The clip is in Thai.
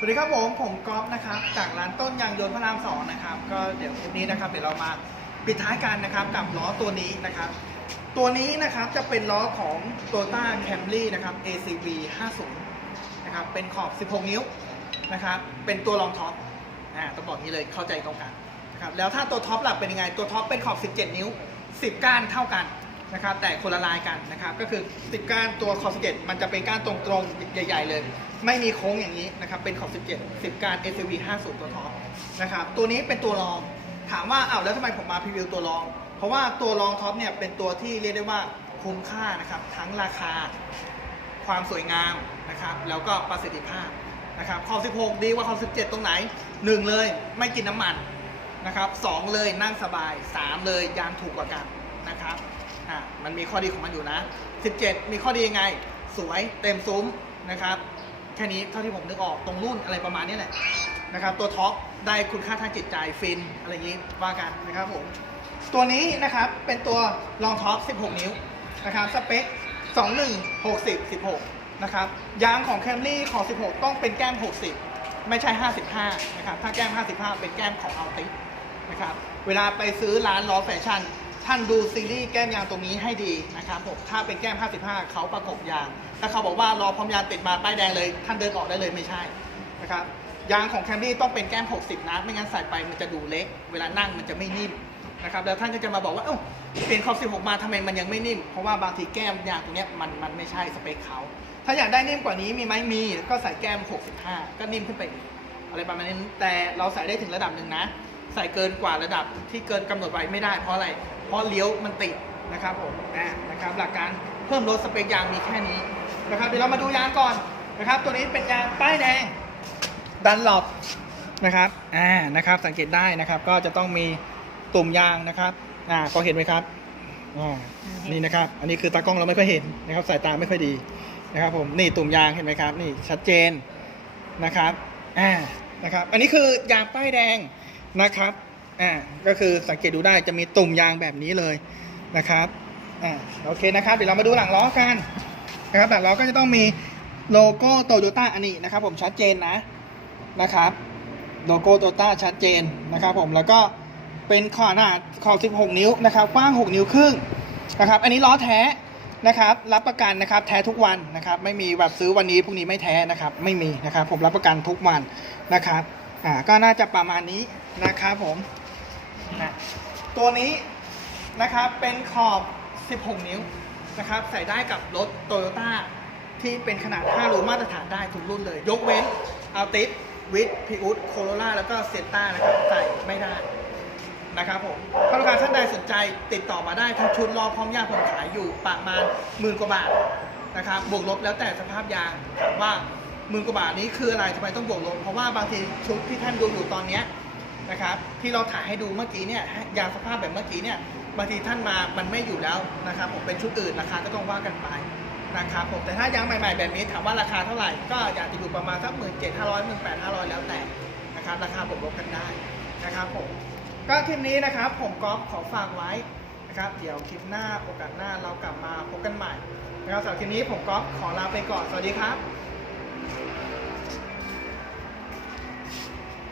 สวัสดีครับผมผมก๊อฟนะครับจากร้านต้นยางยนต์พระรามสองนะครับก็เดี๋ยวคลิปนี้นะครับเดี๋ยวเรามาปิดท้ายกันนะครับกับล้อตัวนี้นะครับ ตัวนี้นะครับจะเป็นล้อของ Toyota Camry นะครับ ACV 50นะครับเป็นขอบ 16 นิ้วนะครับเป็นตัวรองท็อปอ่าต้องบอกนี้เลยเข้าใจตรงกันนะครับแล้วถ้าตัวท็อปหล่ะเป็นยังไงตัวท็อปเป็นขอบ 17 นิ้ว 10 ก้านเท่ากัน นะครับแต่คนละลายกันนะครับก็คือ10ก้านตัวขอบ17มันจะเป็นก้านตรงๆใหญ่ๆเลย ไม่มีโค้งอย่างนี้นะครับเป็นขอบ17 10ก้าน SUV 50 ตัวท็อปนะครับตัวนี้เป็นตัวรองถามว่าอ้าวแล้วทำไมผมมาพรีวิวตัวรอง เพราะว่าตัวรองท็อปเนี่ยเป็นตัวที่เรียกได้ว่าคุ้มค่านะครับทั้งราคาความสวยงามนะครับแล้วก็ประสิทธิภาพนะครับขอบ 16 ดีกว่าขอบ 17 ตรงไหน 1 เลยไม่กินน้ำมันนะครับสองเลยนั่งสบาย 3 เลยยางถูกกว่ากันนะครับ อะมันมีข้อดีของมันอยู่นะ 17 มีข้อดียังไง สวยเต็มซุ้มนะครับ แค่นี้เท่าที่ผมนึกออกตรงรุ่นอะไรประมาณนี้แหละนะครับ ตัวท็อปได้คุณค่าทางจิตใจฟินอะไรอย่างนี้ว่ากันนะครับผม ตัวนี้นะครับเป็นตัวรองท็อป 16 นิ้วนะครับสเปค 21 60 16 นะครับ ยางของแคมรี่ของ 16 ต้องเป็นแก้ม 60 ไม่ใช่ 55 นะครับ ถ้าแก้ม 55 เป็นแก้มของอัลตินะครับ เวลาไปซื้อร้านล้อแฟชั่น ท่านดูซีรีส์แก้มยางตรงนี้ให้ดีนะครับผมถ้าเป็นแก้ม 55 เขาประกบยาง ถ้าเขาบอกว่ารอพร้อมยางติดมาป้ายแดงเลย ท่านเดินออกได้เลยไม่ใช่นะครับยางของแคมรี่ต้องเป็นแก้ม 60 นะ ไม่งั้นใส่ไปมันจะดูเล็ก เวลานั่งมันจะไม่นิ่มนะครับแล้วท่านก็จะมาบอกว่าเอ้าเปลี่ยนขอบ 16 มาทำไมมันยังไม่นิ่ม เพราะว่าบางทีแก้มยางตรงนี้มันมันไม่ใช่สเปคเขาถ้าอยากได้นิ่มกว่านี้มีไหมมีก็ใส่แก้ม 65 ก็นิ่มขึ้นไปอีกอะไรประมาณนี้แต่เราใส่ได้ถึงระดับหนึ่งนะ ใส่เกินกว่าระดับที่เกินกำหนดไว้ไม่ได้เพราะอะไร เพราะเลี้ยวมันติดนะครับผมอ่านะครับหลักการเพิ่มลดสเปคยางมีแค่นี้นะครับเดี๋ยวเรามาดูยางก่อนนะครับ ตัวนี้เป็นยางป้ายแดงดันหลบนะครับอ่านะครับสังเกตได้นะครับก็จะต้องมีตุ่มยางนะครับอ่าก็เห็นไหมครับอ่านี่นะครับ อันนี้คือตากล้องเราไม่ค่อยเห็นนะครับสายตาไม่ค่อยดีนะครับผมนี่ตุ่มยางเห็นไหมครับ นี่ชัดเจนนะครับอ่านะครับ อันนี้คือยางป้ายแดง นะครับอ่าก็คือสังเกตดูได้จะมีตุ่มยางแบบนี้เลยนะครับอ่าโอเคนะครับ เดี๋ยวเรามาดูหลังล้อกันนะครับหลังล้อก็จะต้องมีโลโก้โตโยต้าอันนี้นะครับ ผมชัดเจนนะนะครับโลโก้โตโยต้าชัดเจนนะครับ ผมแล้วก็เป็นขนาดขอบ 16 นิ้วนะครับกว้าง 6 นิ้วครึ่งนะครับ อันนี้ล้อแท้นะครับ รับประกันนะครับ แท้ทุกวันนะครับ ไม่มีแบบซื้อวันนี้พรุ่งนี้ไม่แท้นะครับ ไม่มีนะครับ ผมรับประกันทุกวันนะครับ อ่า ก็น่าจะประมาณนี้ นะครับผมนะตัวนี้นะครับเป็นขอบ 16 นิ้วนะครับใส่ได้กับรถโตโยต้าที่เป็นขนาด 5 รูมาตรฐานได้ทุกรุ่นเลย ยกเว้นอัลติสวิทพิอุสโคโรล่าแล้วก็เซนต้านะครับใส่ไม่ได้นะครับผมถ้าลูกค้าท่านใดสนใจติดต่อมาได้ทั้งชุดรอพร้อมยางผมขายอยู่ประมาณหมื่นกว่าบาทนะครับบวกลบแล้วแต่สภาพยางถามว่าหมื่นกว่าบาทนี้คืออะไรทำไมต้องบวกลบเพราะว่าบางทีชุดที่ท่านดูอยู่ตอนเนี้ย นะครับ ที่เราถ่ายให้ดูเมื่อกี้เนี่ยยางสภาพแบบเมื่อกี้เนี่ยบางทีท่านมามันไม่อยู่แล้วนะครับผมเป็นชุดอื่นราคาก็ต้องว่ากันไปนะครับผมแต่ถ้ายางใหม่ๆแบบนี้ถามว่าราคาเท่าไหร่ ก็อยากจะอยู่ประมาณสักหมื่นเจ็ดห้าร้อยหมื่นแปดห้าร้อยแล้วแต่นะครับราคาผมลดกันได้นะครับผมก็คลิปนี้นะครับผมก๊อฟขอฝากไว้นะครับเดี๋ยวคลิปหน้าโอกาสหน้าเรากลับมาพบกันใหม่นะครับสำหรับคลิปนี้ผมก๊อฟขอลาไปก่อนสวัสดีครับ